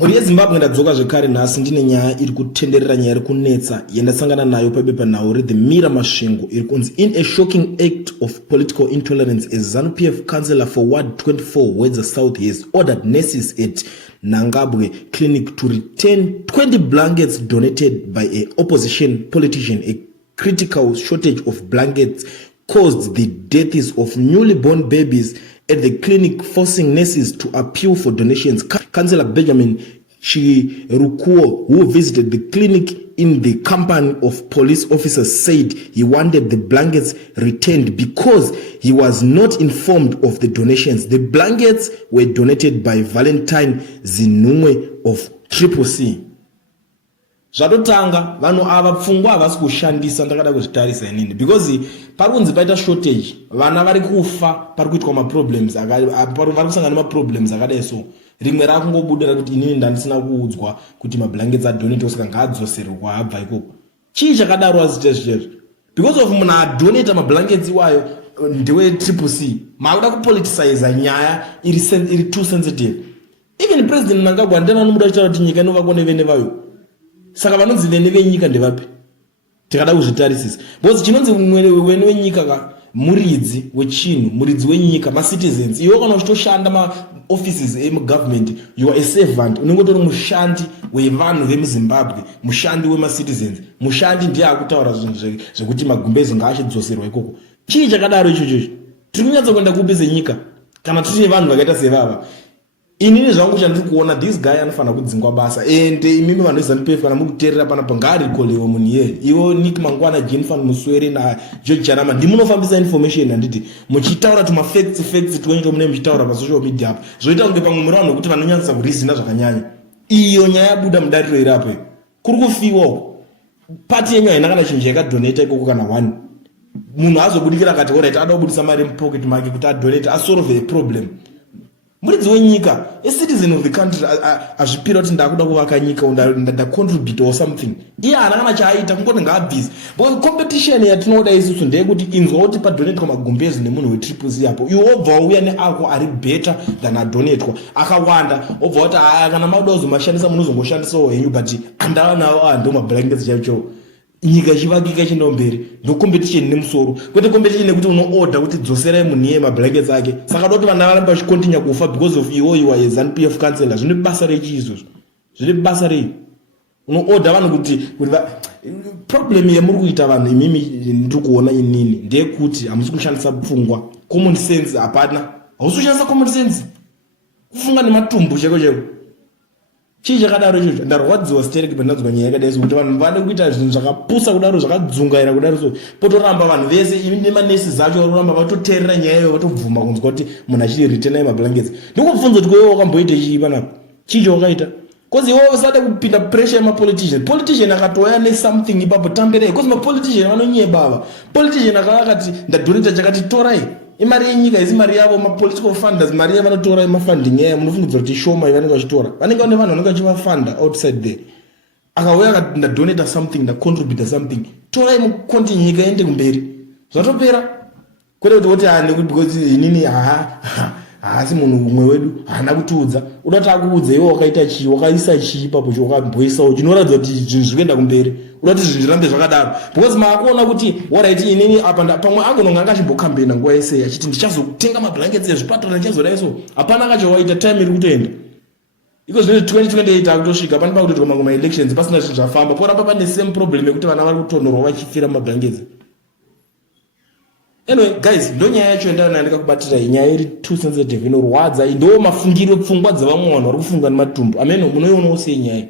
Muri yeZimbabwe ndadzoka zvekare nhasi ndine nyaya iri kutenderera nyaya iri kunetsa yandasangana nayo pabepanhau reTheMirror masvingo iri kunzi in a shocking act of political intolerance a ZANU-PF councillor for Ward 24 Wedza South has ordered nurses at Nangabwe clinic to return 20 blankets donated by an opposition politician. A critical shortage of blankets caused the deaths of newly born babies at the clinic, forcing nurses to appeal for donations. Councillor Benjamin Chirukuo, who visited the clinic in the company of police officers, said he wanted the blankets returned because he was not informed of the donations. The blankets were donated by Valentine Zinumwe of Triple C. Zvadotanga vanhu ava pfungwa havasi kushandisa ndakada kuzvitarisa inini because pari kunzi paita shortage vana vari kufa pari kuitwa maproblems vari kusangana nemaproblems akadai so rimwe rakungobudira kuti inini ndandisina kuudzwa kuti mablankets adonate saka ngaadzoserwe kwaabva ikoko chii chakadaro azite zvichezvo because of munhu adonata mablankets iwayo ndewe Triple C makuda kupoliticize nyaya iri too sensitive. Even President Mnangagwa handina anomuda kutaura kuti nyika inovakwa nevene vayo saka vanonzi vene venyika ndevapi tikada kuzvitarisisa because chinonzi wene wenyika ka muridzi wechinhu muridzi wenyika macitizens iwe kana uchitoshanda maoffices emugovernment you are a servant unongotori mushandi wevanhu vemuZimbabwe mushandi wemacitizens mushandi ndiye akutaura zvinhu zvekuti magumbezi ngaachidzoserwa ikoko chii chakadaro ichocho tiri kunyatsa kuenda kupi senyika kana tiri vanhu vakaita sevava. Inini zvangu chandiri kuona this guy anofana kudzingwa basa ende imimi vanhu veZANU-PF kana muri kuteerera panapa ngaarikolewo munhu iye ivo Nick Mangwana Jennifer Muswere naGeorge Charama ndimunofambisa information handiti muchitaura facts twenje mune muchitaura pasocial media apo zvoita kunge pamwe muri vanhu kuti vanonyanyisa kurizina zvakanyanya iyo nyaya yabuda mudariro iri apo kuri kufiwa pati yenyu haina kana chinhu yakadonata ikoko kana 1 munhu azobudikira akati alright ada kubudisa mari mupocket make kuti adonate asolve a problem. Muridzi wenyika a citizen of the country azvipira kuti ndakuda kuvaka nyika ndacontribute or something iye haana kana chaaita kungoti ngaabvise because competition yatinoda isusu ndeyekuti inzwa kuti padonetwa magumbezi nemunhu weTriple C apo iwe obva wauya neako ari better than adonetwa akawanda obva kuti kana mauda kuzomashandisa munhu uzongoshandisawo henyu but andava nawo ndo mablankets chacho nyika chivakika chino mberi ndo competition nemusoro kwete competition nekuti unoorder kuti dzoserai munhu iye mablankets ake saka doti vana varamba vachikontinya kufa because of iwo a ZANU-PF councillor zvine basa rechi izvozvo zvine basa rei unoorder vanhu kuti problem yemuri kuita vanhu imimi ndiri kuona inini ndeyekuti hamusi kushandisa pfungwa common sense hapana hausi kushandisa common sense kufunga nematumbu cheko chii chakadaro ichocho ndarwadziwa stereki pandadzwa nyaya yakadai so kuti vanhu vade kuita zvinhu zvakapusa kudaro zvakadzungaira kudaro so potoramba vanhu vese nemanesi zacho varoramba vatoteerera nyaya iyoyo vatobvuma kunzwa kuti munhu achiri retenai mablankets ndikubvunza kuti kwewe wakamboita chii panapa chii chawakaita because iwe usade kupinda pressure yemapolitician akatouya nesomething ipapo tambirei because mapolitician vanonyeba ava politician akati ndadoneta chakati torai imari yenyika isi mari yavo mapolitical funders mari yavanotora mafunding yavo munofungudza kuti shoma ivanenge vachitora vanenge vane vanhu vanenge vachivafunda outside there akauya akati ndadonata something ndacontribute something torai mukonti nyika ende kumberi zvatopera kwete kuti woti because inini haasi munhu umwe wedu haana kutiudza uda kuti akuudza iwe wakaita chii wakaisa chii ipapo chawakamboisawo chinoratidza kuti zvinhu zvikuenda kumberi uda kuti zvinhu zvirambe zvakadaro because maakuona kuti alright inini apa pamwe agononga anga achimbokambena nguva yese achiti ndichazotenga mablankets ezvipatara ndichazodai so hapana kachawaita time iri kutoenda iko zvine 2028 akutosvika pane pakutoitwa mamwe maelections pasina zvinhu zvafamba poramba pane same problem yekuti vana vari kutonhorwa vachifira mablankets. Anyway guys ndo nyaya yacho ndakakubatira nyaya iri too sensitive inorwadza ndo mafungiro pfungwa dzavamwe vanhu vari kufunga nematumbu ameno munoionawo sei nyaya